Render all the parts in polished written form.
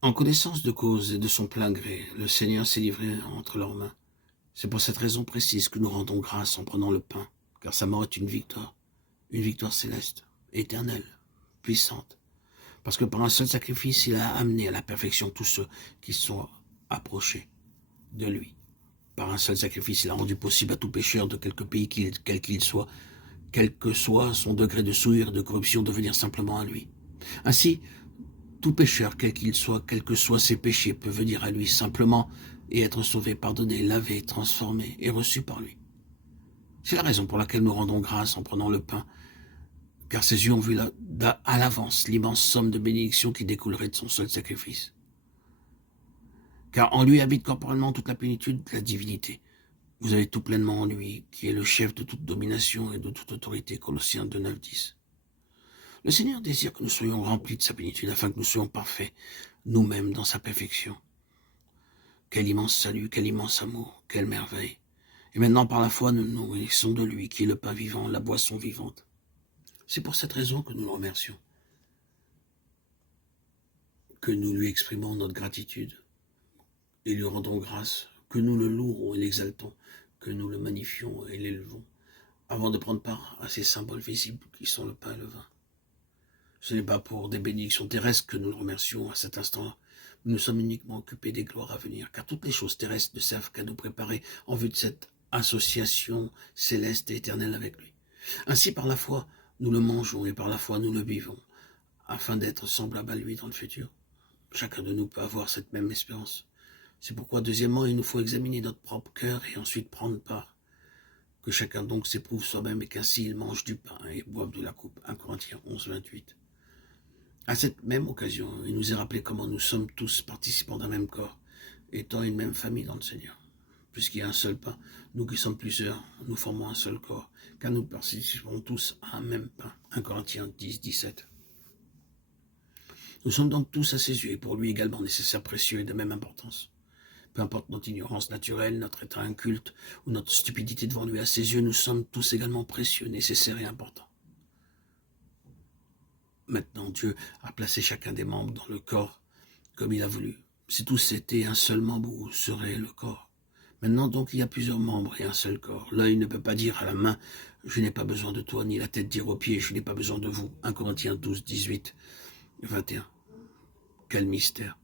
En connaissance de cause et de son plein gré, le Seigneur s'est livré entre leurs mains. C'est pour cette raison précise que nous rendons grâce en prenant le pain, car sa mort est une victoire céleste, éternelle, puissante, parce que par un seul sacrifice, il a amené à la perfection tous ceux qui sont approchés de lui. Par un seul sacrifice, il a rendu possible à tout pécheur de quelque pays quel qu'il soit, quel que soit son degré de souillure et de corruption, de venir simplement à lui. Ainsi, tout pécheur, quel qu'il soit, quels que soient ses péchés, peut venir à lui simplement et être sauvé, pardonné, lavé, transformé et reçu par lui. C'est la raison pour laquelle nous rendons grâce en prenant le pain, car ses yeux ont vu à l'avance l'immense somme de bénédictions qui découlerait de son seul sacrifice. Car en lui habite corporellement toute la plénitude de la divinité. Vous avez tout pleinement en lui, qui est le chef de toute domination et de toute autorité. Colossiens 2, 9, 10. Le Seigneur désire que nous soyons remplis de sa plénitude, afin que nous soyons parfaits, nous-mêmes dans sa perfection. Quel immense salut, quel immense amour, quelle merveille. Et maintenant, par la foi, nous nous nourrissons de lui, qui est le pain vivant, la boisson vivante. C'est pour cette raison que nous le remercions, que nous lui exprimons notre gratitude et lui rendons grâce, que nous le louons et l'exaltons, que nous le magnifions et l'élevons, avant de prendre part à ces symboles visibles qui sont le pain et le vin. Ce n'est pas pour des bénédictions terrestres que nous le remercions à cet instant-là. Nous sommes uniquement occupés des gloires à venir, car toutes les choses terrestres ne servent qu'à nous préparer en vue de cette association céleste et éternelle avec lui. Ainsi, par la foi, nous le mangeons et par la foi, nous le vivons, afin d'être semblables à lui dans le futur. Chacun de nous peut avoir cette même espérance. C'est pourquoi, deuxièmement, il nous faut examiner notre propre cœur et ensuite prendre part. Que chacun donc s'éprouve soi-même et qu'ainsi il mange du pain et boive de la coupe. 1 Corinthiens 11, 28. À cette même occasion, il nous est rappelé comment nous sommes tous participants d'un même corps, étant une même famille dans le Seigneur. Puisqu'il y a un seul pain, nous qui sommes plusieurs, nous formons un seul corps, car nous participons tous à un même pain. 1 Corinthiens 10, 17. Nous sommes donc tous à ses yeux et pour lui également nécessaires, précieux et de même importance. Peu importe notre ignorance naturelle, notre état inculte ou notre stupidité devant lui, à ses yeux, nous sommes tous également précieux, nécessaires et importants. Maintenant, Dieu a placé chacun des membres dans le corps comme il a voulu. Si tous étaient un seul membre, où serait le corps? Maintenant donc, il y a plusieurs membres et un seul corps. L'œil ne peut pas dire à la main « Je n'ai pas besoin de toi », ni la tête dire aux pieds « Je n'ai pas besoin de vous ». 1 Corinthiens 12, 18, 21. Quel mystère!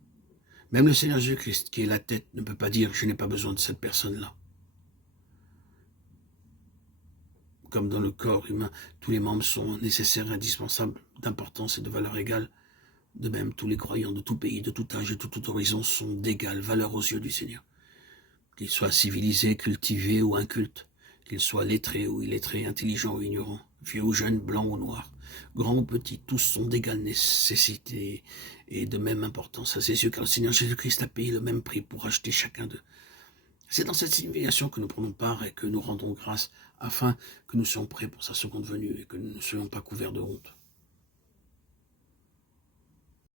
Même le Seigneur Jésus-Christ, qui est la tête, ne peut pas dire « Je n'ai pas besoin de cette personne-là ». Comme dans le corps humain, tous les membres sont nécessaires, indispensables, d'importance et de valeur égale. De même, tous les croyants de tout pays, de tout âge et de tout horizon sont d'égale valeur aux yeux du Seigneur. Qu'ils soient civilisés, cultivés ou incultes, qu'ils soient lettrés ou illettrés, intelligents ou ignorants, vieux ou jeunes, blancs ou noirs, grands ou petits, tous sont d'égale nécessité et de même importance à ses yeux, car le Seigneur Jésus-Christ a payé le même prix pour acheter chacun d'eux. C'est dans cette signification que nous prenons part et que nous rendons grâce, afin que nous soyons prêts pour sa seconde venue et que nous ne soyons pas couverts de honte.